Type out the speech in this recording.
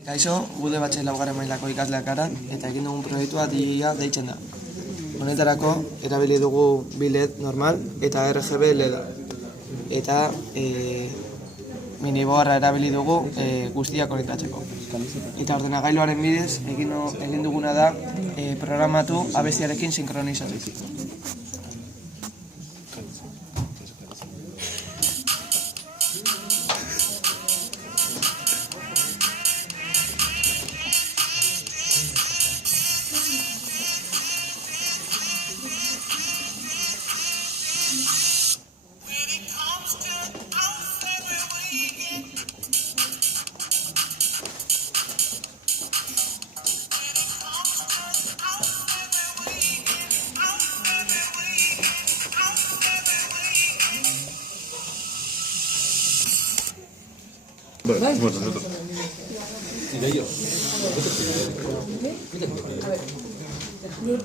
Kaixo, gude batxe laugarren mailako ikasleak gara eta egin dugun proiektua DIA deitzen da. Honetarako erabili dugu bi LED normal eta RGB LED-a. Eta miniboarra erabili dugu guztiak konektatzeko. Eta ordenagailuaren bidez egin duguna da programatu abestiarekin sinkronizatu. Bueno, nosotros. Y de ellos. A ver.